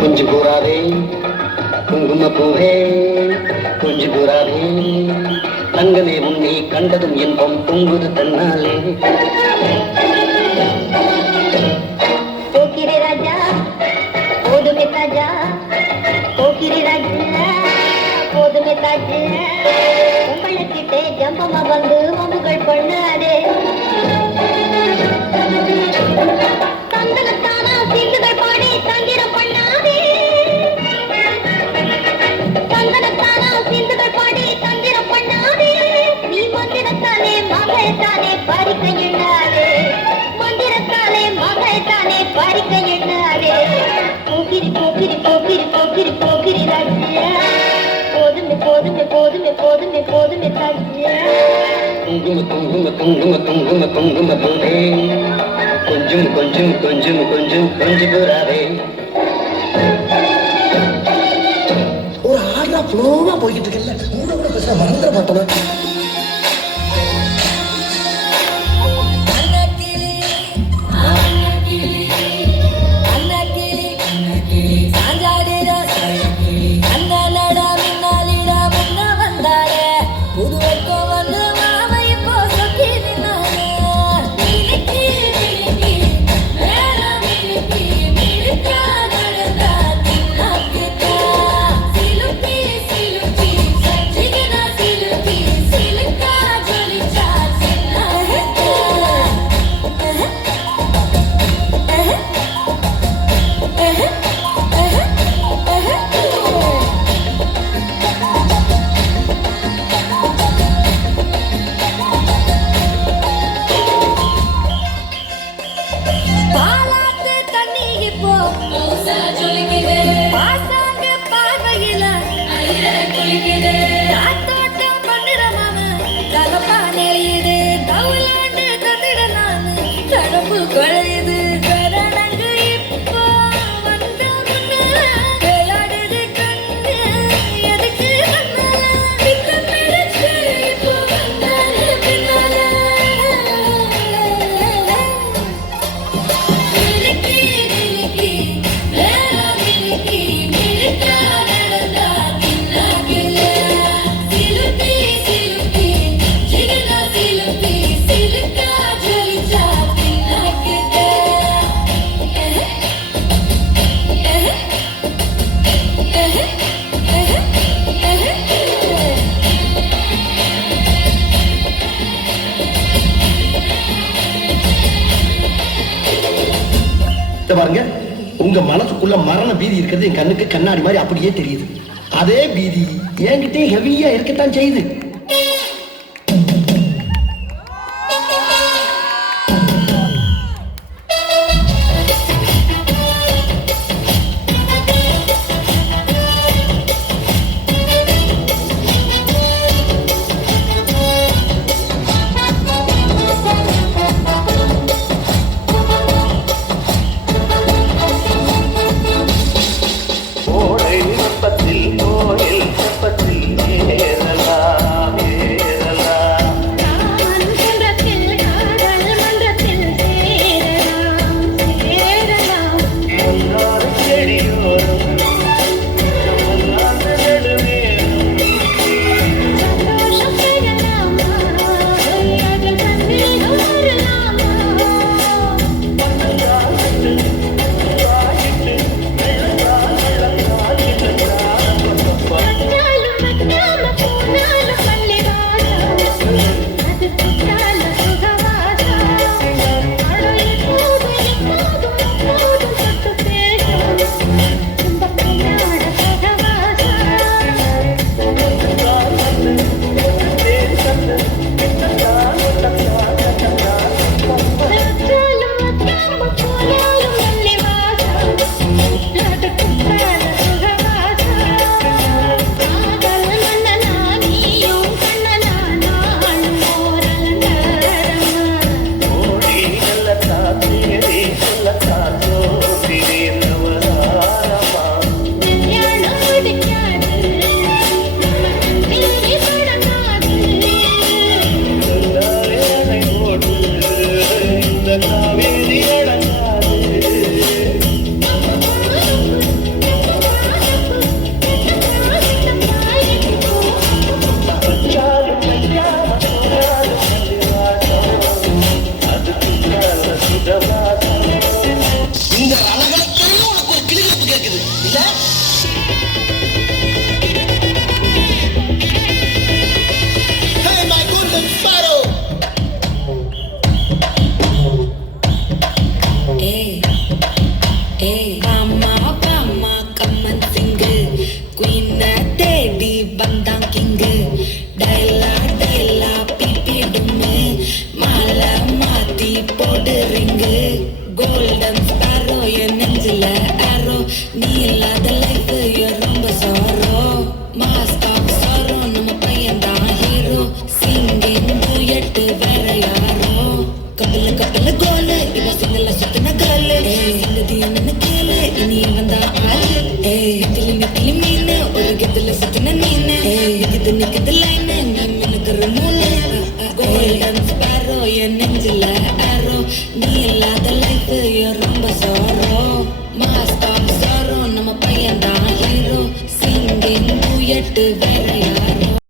கொஞ்சம் கூறாதே குங்குமப்பூவே, கொஞ்சம் கூறாதே தங்கமே உன்னை கண்டதும் இன்பம் பொங்குது தன்னாலே. போக்கிரி ராஜா போதுமே தாஜா, போக்கிரி ராஜா போதுமே தாஜா, உங்களுக்கிட்டே ஜம்பமா வந்து வம்புகள் பண்ணாதே. தந்தனத்தானா சிந்துகள் பாடி தந்திரம் பண்ணாதே. தந்தனத்தானா சிந்துகள் பாடி தந்திரம் பண்ணாதே. நீ மந்திரத்தாலே மகள்தானே பறிக்க எண்ணாதே. மந்திரத்தாலே மகள்தானே பறிக்க எண்ணாதே. போக்கிரி போக்கிரி போக்கிரி போக்கிரி போக்கிரி ராஜா, போதுமே போதுமே போதுமே போதுமே போதுமே தாஜா. குங்கும குங்கும குங்கும குங்கும குங்கும பூவே, கொஞ்சம் கொஞ்சம் கொஞ்சம் கொஞ்சம் கொஞ்சம் கூறாதே. ஒரு ஆடா ஃப்ளோவா போய்கிட்டு இருக்கல, கூட பேச மறந்துட மாட்டோம். பாருங்க, உங்க மனசுக்குள்ள மரண பீதி இருக்கிறது என் கண்ணுக்கு கண்ணாடி மாதிரி அப்படியே தெரியுது. அதே பீதி என்கிட்டே ஹெவியா இருக்கத்தான் செய்யுது. கோயில் பத்தில் ஏறலாம். பாமா பாமா கம்மன் சிங்கு குயின தேடி வந்தான் கிங்கு டைலா டைலா பிபிடுமே மாலை மாத்தி போடு ரிங்கு கோல்டன்